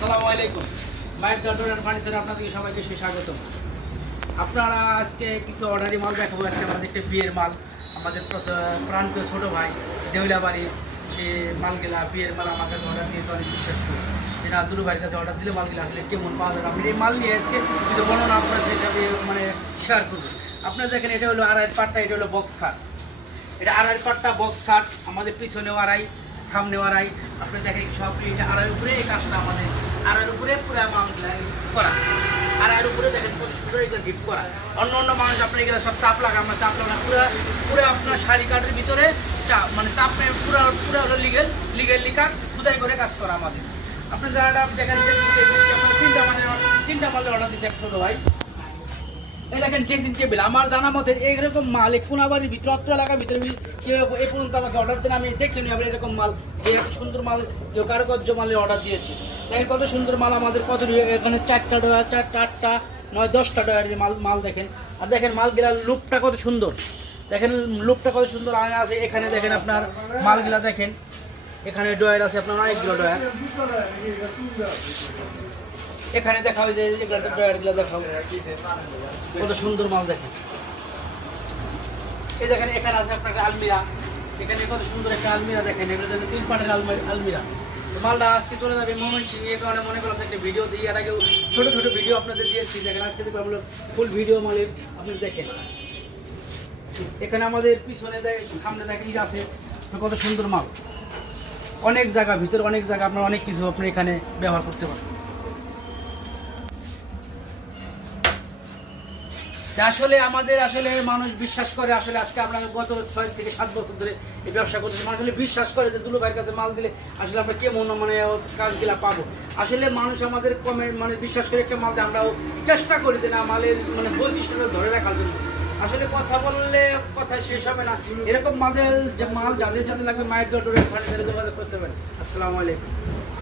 আসসালামু আলাইকুম। মায়ের ডট অ্যান্ড ফার্নিচারে আপনাদেরকে সবাইকে স্বাগতম। আপনারা আজকে কিছু অর্ডারি মাল দেখাবো। আজকে আমাদের একটা বিয়ের মাল, আমাদের প্রান্তীয় ছোটো ভাই দেউলাবাড়ি, সে মালগুলা বিয়ের মাল আমার কাছে অর্ডার দিয়েছে অনেক বিশ্বাস করে। যে না, দুলু ভাইয়ের কাছে অর্ডার দিলে মালগুলো আসলে কেমন পাওয়া যাবে, আপনি এই মাল নিয়ে আজকে কিছু বর্ণনা আপনার সেটাকে শেয়ার করবেন। আপনারা দেখেন, এটা হলো আড়াই পাট্টা, এটা হলো বক্স খাট। এটা আড়াই পাট্টা বক্স খাট, আমাদের পিছনেও আড়াই, সামনেও আড়াই। আপনি দেখেন সব এটা আড়াইয়ের উপরে, এই কাজটা আমাদের আড়াইয়ের উপরে পুরো মালগুলা করা। আড়াইয়ের উপরে দেখেন কত সুন্দর এগুলো ডিপ করা। অন্য অন্য মানুষ আপনার এগুলো সব চাপ লাগা, আমরা চাপ লাগা পুরো পুরো আপনার শাড়ি কাঠের ভিতরে চাপ, মানে চাপ পুরো পুরো হলো লিকার খুদাই করে কাজ করা আমাদের। আপনি যারা দেখেন তিনটা মালের অর্ডার দিচ্ছে এক ছোটো ভাই। এই দেখেন ড্রেসিং টেবিল, আমার জানা মতে এইরকম মাল এই কোনাবাড়ির ভিতরে, অত্র এলাকার ভিতরে কেউ এই পর্যন্ত আমাকে অর্ডার দেন আমি দেখিনি। আবার এরকম মাল, এই এত সুন্দর মাল কেউ কারুকার্য মালের অর্ডার দিয়েছে। দেখেন কত সুন্দর মাল আমাদের, কত এখানে 4টা ডয়ার, 8টা 9-10টা ডয়ারের মাল দেখেন। আর দেখেন মালগুলার লুকটা কত সুন্দর, দেখেন লুকটা কত সুন্দর আয়না আছে এখানে। দেখেন আপনার মালগুলা দেখেন, এখানে ডয়ার আছে আপনার অনেকগুলো ডয়ার। এখানে দেখা হয় যে ডয়ারগুলো দেখাও, কত সুন্দর মাল দেখেন। এই দেখেন এখানে আছে আপনার একটা আলমিরা, এখানে কত সুন্দর একটা আলমিরা দেখেন। এগুলো 3 পাটের আলমিরা। মালটা আজকে চলে যাবে ময়মনসিংহ। এই কারণে মনে করলাম একটা ভিডিও দিই, এর আগেও ছোটো ছোটো ভিডিও আপনাদের দিয়েছি। দেখেন আজকে দেখবো আমরা ফুল ভিডিও মালের, আপনি দেখেন। এখানে আমাদের পিছনে সামনে দেখেন আছে কত সুন্দর মাল, অনেক জায়গা ভিতরে, অনেক জায়গা আপনার অনেক কিছু আপনি এখানে ব্যবহার করতে পারেন। আসলে আমাদের আসলে মানুষ বিশ্বাস করে, আসলে আজকে আমরা গত 6 থেকে 7 বছর ধরে এই ব্যবসা করতেছি। মানুষ আসলে বিশ্বাস করে যে দুলু ভাইয়ের কাছে মাল দিলে আসলে আমরা কেমন কাজগুলা পাবো। আসলে মানুষ আমাদের বিশ্বাস করে একটা মাল দিয়ে আমরাও চেষ্টা করি যে না, মালের বৈশিষ্ট্যটা ধরে রাখার জন্য। আসলে কথা বললে কথা শেষ হবে না। এরকম মাল যাদের লাগবে মায়ের ডট অ্যান্ড ফার্নিচারে যোগাযোগ করতে পারেন। আসসালামু আলাইকুম।